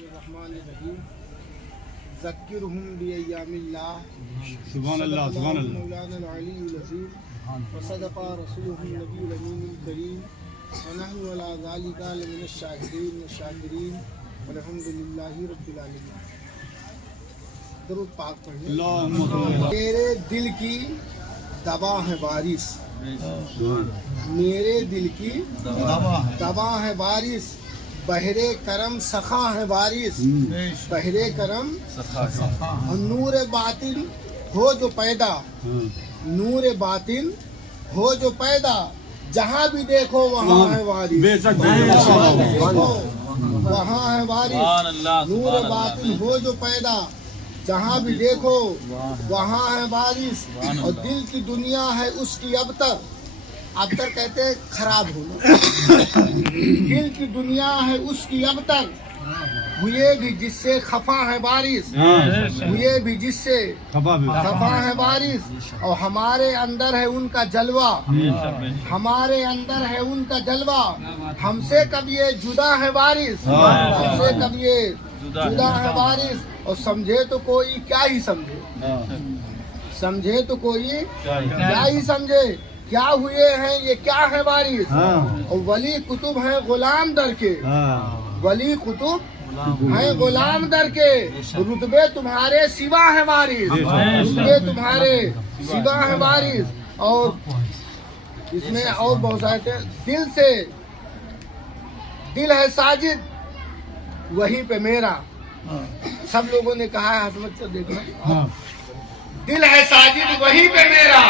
الرحمن الرحیم ذکرہم بایام اللہ سبحان اللہ سبحان اللہ مولانا العلی العظیم وصدق رسولہ النبی الامین الکریم ونحن علی ذلک لمن الشاہدین والشاکرین والحمد للہ رب العالمین۔ درود پاک پڑھیں۔ اللہم صل علی میرے دل کی دوا ہے بارش، میرے دل کی دوا ہے بارش، بحر کرم سخا ہے بارش، بحر کرم اور نور باطن ہو جو پیدا، نور باطن ہو جو پیدا، جہاں بھی دیکھو وہاں ہے بارش، بے شک وہاں ہے بارش، نور باطن ہو جو پیدا، جہاں بھی دیکھو وہاں ہے بارش، اور دل کی دنیا ہے اس کی ابتر، ابتر کہتے ہیں خراب ہونا، دل کی دنیا ہے اس کی ابتر، ہوئے بھی جس سے خفا ہے بارش، ہوئے بھی جس سے خفا ہے بارش، اور ہمارے اندر ہے ان کا جلوہ، ہمارے اندر ہے ان کا جلوہ، ہم سے کب یہ جدا ہے بارش، ہم سے کب یہ جدا ہے بارش، اور سمجھے تو کوئی کیا ہی سمجھے، سمجھے تو کوئی کیا ہی سمجھے، کیا ہوئے ہیں یہ کیا ہے بارش، اور ولی کتب ہیں غلام در کے، ولی کتب ہیں غلام در کے، رتبے تمہارے سوا ہے بارش، رتبے تمہارے سوا ہے بارش، اور اس میں اور بہت سارے دل سے، دل ہے ساجد وہیں پہ میرا، سب لوگوں نے کہا ہے حضرت سے دیکھنا، دل ہے ساجد وہیں پہ میرا،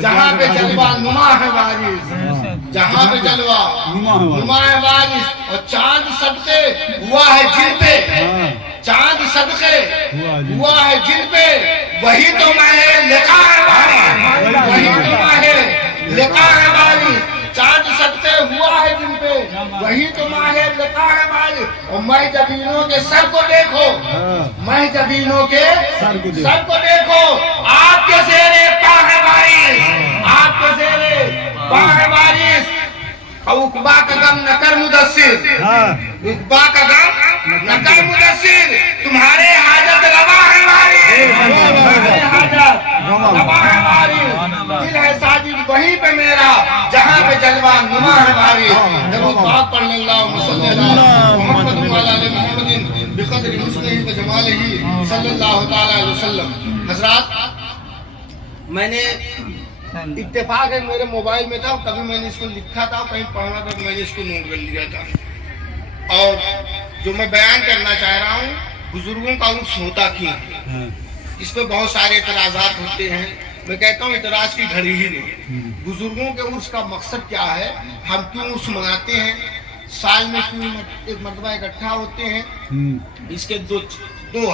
جہاں پہ جلوہ نما ہے بارش، جہاں پہ جلوہ نما ہے بارش، اور چاند صدقے ہوا ہے جن پہ، چاند صدقے ہوا ہے جن پہ، وہی تو ماہ لقا ہے بارش، وہی تو ماہ لقا ہے بارش، چاند صدقے ہوا ہے جن پہ، وہی تو ماہ لقا ہے بارش، اور مہ جبینوں کے سر کو دیکھو، مہ جبینوں کے سر کو دیکھو، آپ کے زیر پا ہے بارش، آپ کے زیر پا ہے بارش، عقبہ کا غم نہ کر مدثر، عقبہ کا غم نہ کر مدثر، تمہارے حاجت روا ہے بارش، تمہارے حاجت روا ہے بارش، دل ہے ساجد وہیں پہ میرا، جہاں پہ جلوہ نما ہے بارش، درود پاک پڑھنے اللہم صلی اللہ محمد و علی محمد بقدر حسنہ و جمالہ صلی اللہ تعالی علیہ وسلم۔ حضرات، میں نے اتفاق ہے میرے موبائل میں تھا، کبھی میں نے اس کو لکھا تھا، کہیں پڑھنا تھا، میں نے اس کو نوٹ کر لیا تھا، اور جو میں بیان کرنا چاہ رہا ہوں، بزرگوں کا عرس ہوتا کیوں، اس پہ بہت سارے اعتراضات ہوتے ہیں، میں کہتا ہوں اعتراض کی گھڑی ہی نہیں، بزرگوں کے عرس کا مقصد کیا ہے، ہم کیوں عرس مناتے ہیں، سال میں کیوں ایک مرتبہ اکٹھا ہوتے ہیں، اس کے دو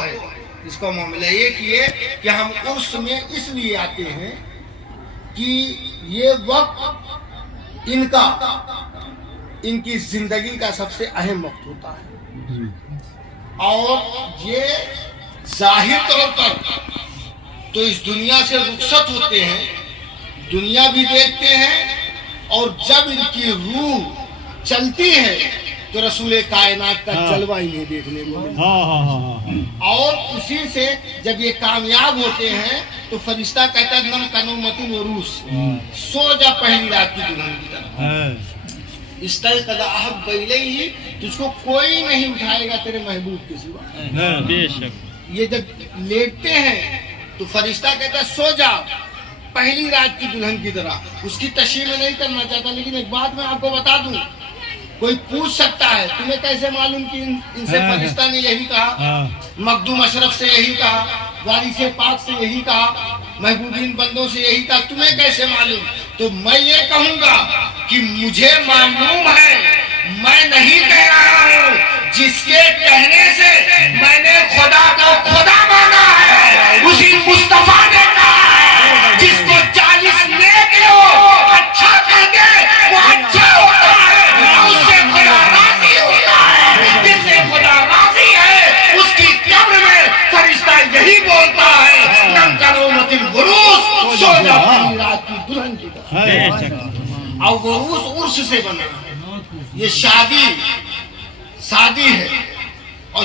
ہے اس کا معاملہ، ایک یہ کہ ہم عرس میں اس لیے آتے ہیں کہ یہ وقت ان کی زندگی کا سب سے اہم وقت ہوتا ہے، اور یہ ظاہر طور پر تو اس دنیا سے رخصت ہوتے ہیں، دنیا بھی دیکھتے ہیں، اور جب ان کی روح چلتی ہے تو رسول کائنات کا جلوہ انہیں دیکھنے کو ملتا ہے، اور اسی سے جب یہ کامیاب ہوتے ہیں تو فرشتہ کہتا ہے نم کنومتن وروس، سو جا پہلی رات کی دلہن کی طرح، استیقظ احب الیہ، تجھ کو کوئی نہیں اٹھائے گا تیرے محبوب کے سوا، بے شک یہ جب لیٹتے ہیں تو فرشتہ کہتا ہے سو جا پہلی رات کی دلہن کی طرح، اس کی تشریح میں نہیں کرنا چاہتا، لیکن ایک بات میں آپ کو بتا دوں، کوئی پوچھ سکتا ہے تمہیں کیسے معلوم کہ ان سے فرشتہ نے یہی کہا، مخدوم اشرف سے یہی کہا، وارث پاک سے یہی کہا، محبوبین بندوں سے یہی کہا، تمہیں کیسے معلوم؟ تو میں یہ کہوں گا کہ مجھے معلوم ہے، میں نہیں کہہ رہا ہوں، جس کے کہنے سے میں نے خدا کو خدا مانا ہے، اسی مصطفیٰ نے کہا ہے، جس کو 40 نیک لوگ اچھا کہہ دے وہ اچھا ہوتا ہے، اس سے خدا راضی ہوتا ہے، جس سے خدا راضی ہے اس کی قبر میں فرشتہ یہی بولتا ہے نم کنومت الغروس، سو جا پہلی رات کی دلہن کی طرح، اور غروس عرس سے بنا، یہ شادی ہے، اور